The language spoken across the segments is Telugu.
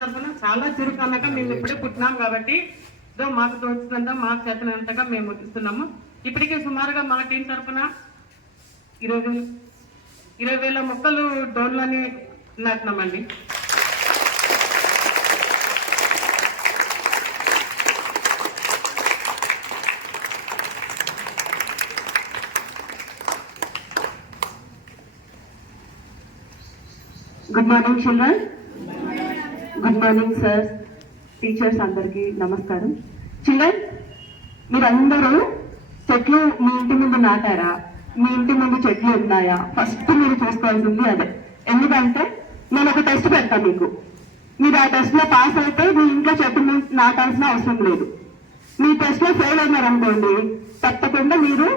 తరఫున చాలా చురుకనగా మేము ఇప్పుడే పుట్టినాం కాబట్టి ఇదో మాకు తోచినంత మాకు చేతనంతగా మేము ఇస్తున్నాము ఇప్పటికే సుమారుగా మా టీం తరఫున ఇరవై ఇరవై వేల మొక్కలు డోన్లని నాటినామండి. Good morning children good morning sir teachers అందరికీ నమస్కారం. చిల్డ్రన్ మీరందరూ చెట్లు మీ ఇంటి ముందు నాటారా? మీ ఇంటి ముందు చెట్లు ఉన్నాయా? ఫస్ట్ మీరు చూసుకోవాల్సింది అదే. ఎందుకంటే నేను ఒక టెస్ట్ పెడతాను మీకు. మీరు ఆ టెస్ట్లో పాస్ అయితే మీ ఇంట్లో చెట్టు నాటాల్సిన అవసరం లేదు. మీ టెస్ట్లో ఫెయిల్ అయినారనుకోండి తప్పకుండా మీరు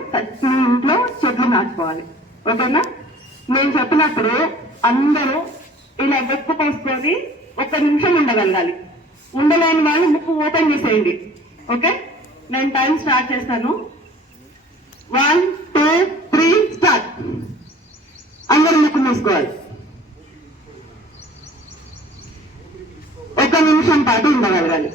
మీ ఇంట్లో చెట్లు నాటుకోవాలి. ఓకేనా నేను చెప్పినప్పుడు అందరూ ఇలా బుక్ పోసుకొని ఒక్క నిమిషం ఉండగలగాలి. ఉండలేని వాళ్ళు బుక్ ఓపెన్ చేసేయండి. ఓకే? నేను టైం స్టార్ట్ చేస్తాను. వన్ టూ త్రీ స్టార్ట్ అందరూ బుక్ మూసుకోవాలి. ఒక నిమిషం పాటు ఉండగలగాలి.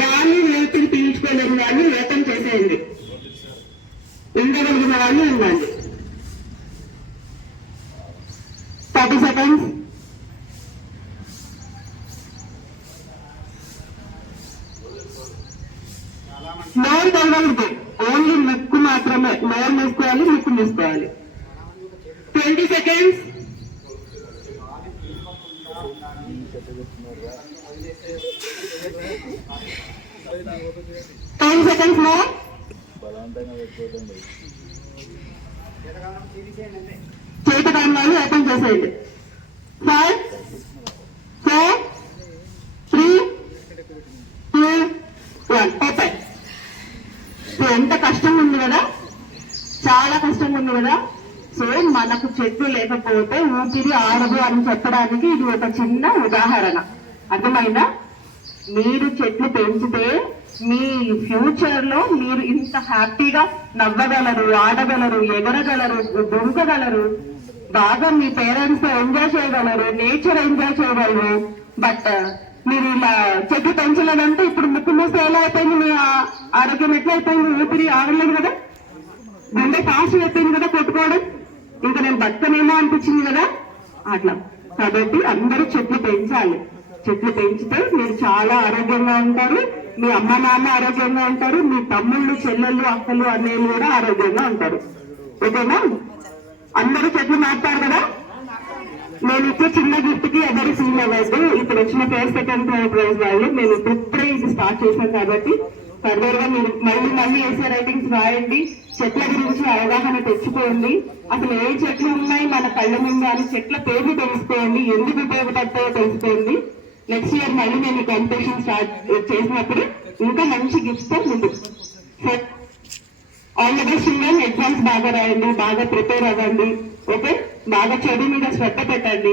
గాలి రేతులు పీల్చుకోలేని వాళ్ళు ఓపెన్ చేసేయండి. ఉండగలిగిన వాళ్ళు ఉండండి థర్టీ సెకండ్స్ నోరు ఓన్లీ ముక్కు మాత్రమే నోరు మూసుకోవాలి ముక్కు మూసుకోవాలి. Twenty seconds. Ten seconds more. చేతి కారణాలు ఓపెన్ చేసేయండి five four three two one open so ఎంత కష్టం ఉంది కదా? చాలా కష్టంగా ఉంది కదా? సో మనకు చెట్లు లేకపోతే ఊపిరి ఆడదు అని చెప్పడానికి ఇది ఒక చిన్న ఉదాహరణ. అర్థమైందా? మీరు చెట్లు పెంచితే మీ ఫ్యూచర్లో మీరు ఇంత హ్యాపీగా నవ్వగలరు ఆడగలరు ఎగరగలరు దొరకగలరు బాగా మీ పేరెంట్స్తో ఎంజాయ్ చేయగలరు నేచర్ ఎంజాయ్ చేయగలరు. బట్ మీరు ఇలా చెట్లు పెంచలేదంటే ఇప్పుడు ముక్కు మూసి ఎలా అయిపోయింది? మీ ఆ- ఆరోగ్యం ఎట్లా అయిపోయింది? ఊపిరి ఆగలేదు కదా? గుండె కాసు అయిపోయింది కదా కొట్టుకోవడం? ఇంకా నేను బతకనేమో అనిపించింది కదా? అట్లా. కాబట్టి అందరూ చెట్లు పెంచాలి. చెట్లు పెంచితే మీరు చాలా ఆరోగ్యంగా ఉంటారు. మీ అమ్మ నాన్న ఆరోగ్యంగా ఉంటారు. మీ తమ్ముళ్ళు చెల్లెళ్ళు అక్కలు అన్నయ్యలు కూడా ఆరోగ్యంగా ఉంటారు. ఓకేనా? అందరూ చెట్లు నాటుతారు కదా? నేను ఇచ్చే చిన్న గిఫ్ట్కి ఎవరు ఫీల్ అవ్వద్దు. ఇప్పుడు వచ్చిన ఫస్ట్ సెకండ్ థర్డ్ ప్రైజ్ వాళ్ళు మేము ఇప్పుడు ఇది స్టార్ట్ చేశాం కాబట్టి ఫర్దర్గా మీరు మళ్ళీ మళ్ళీ వేసే రైటింగ్స్ రాయండి. చెట్ల గురించి అవగాహన తెచ్చుకోండి. అసలు ఏ చెట్లు ఉన్నాయి? మన కళ్ళ ముందు అని చెట్ల పేర్లు తెలుసుకోండి. ఎందుకు ఉపయోగపడతాయో తెలుసుకోండి. నెక్స్ట్ ఇయర్ మళ్ళీ నేను కాంపిటీషన్ స్టార్ట్ చేసినప్పుడు ఇంకా మంచి గిఫ్ట్స్తో ముందుకు ఆల్ ద బెస్ట్ ఎగ్జామ్స్ బాగా రాయండి బాగా ప్రిపేర్ అవ్వండి. ఓకే బాగా చదువు మీద శ్రద్ధ పెట్టండి.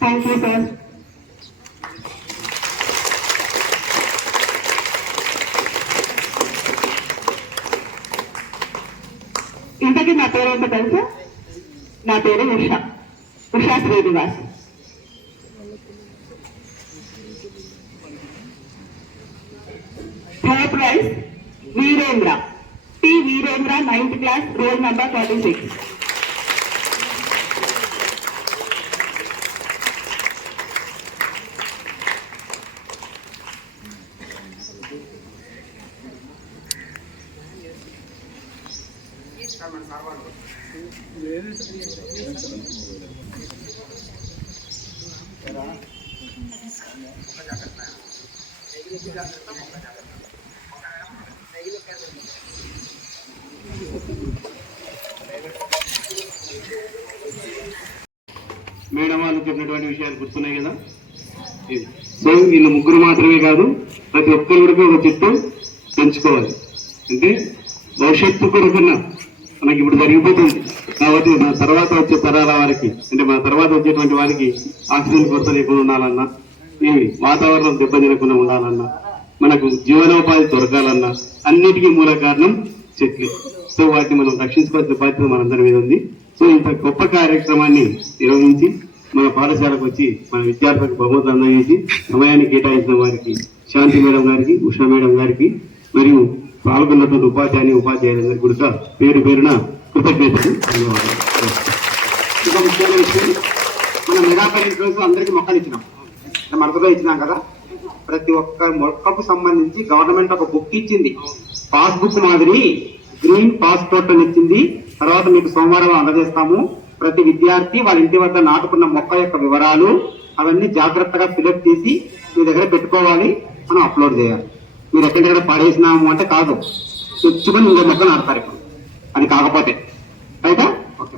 థ్యాంక్ యూ సార్ ఇంతకీ నా పేరు ఏంటో తెలుసా? నా పేరు Usha. Usha Srinivas. Third prize Virendra T Virendra ninth class roll number thirty six madam వాళ్ళు చెప్పినటువంటి విషయాలు గుర్తున్నాయి కదా? సో వీళ్ళు ముగ్గురు మాత్రమే కాదు ప్రతి ఒక్కరు కూడా ఒక చెట్టు పెంచుకోవాలి. అంటే భవిష్యత్తు కొరకున్న మనకి ఇప్పుడు జరిగిపోతుంది కాబట్టి మన తర్వాత వచ్చే తరాల వారికి అంటే మన తర్వాత వచ్చేటువంటి వారికి ఆక్సిజన్ కొరత లేకుండా ఉండాలన్నా ఇవి వాతావరణం దెబ్బతినకుండా ఉండాలన్నా మనకు జీవనోపాధి దొరకాలన్నా అన్నిటికీ మూల కారణం చెట్లు. సో వాటిని మనం రక్షించుకోవాల్సిన బాధ్యత మనందరి మీద ఉంది. సో ఇంత గొప్ప కార్యక్రమాన్ని నిర్వహించి మన పాఠశాలకు వచ్చి మన విద్యార్థులకు బహుమతులు అందజేసి సమయాన్ని కేటాయించిన వారికి శాంతి మేడం గారికి ఉషా మేడం గారికి మరియు పాల్గొన్నటువంటి ఉపాధ్యాయుని ఉపాధ్యాయులందరికీ కూడా పేరు పేరున కృతజ్ఞతలు ధన్యవాదాలు. ఇంకా ముఖ్యమైన విషయం మనం మెగా రోజు అందరికీ మొక్కలు ఇచ్చినాం. మడతలో ఇచ్చినాం కదా? ప్రతి ఒక్క మొక్కకు సంబంధించి గవర్నమెంట్ ఒక బుక్ ఇచ్చింది. పాస్బుక్ మాదిరి గ్రీన్ పాస్పోర్ట్ అని ఇచ్చింది. తర్వాత మీకు సోమవారం అందజేస్తాము. ప్రతి విద్యార్థి వాళ్ళ ఇంటి వద్ద నాటుకున్న మొక్క యొక్క వివరాలు అవన్నీ జాగ్రత్తగా ఫిలప్ చేసి మీ దగ్గర పెట్టుకోవాలి. మనం అప్లోడ్ చేయాలి. మీరు ఎక్కడెక్కడ పాడేసినాము అంటే కాదు. తెచ్చుకొని ఇంకో మొక్క నాటుతారు ఇప్పుడు. అది కాకపోతే. రైటా? ఓకే.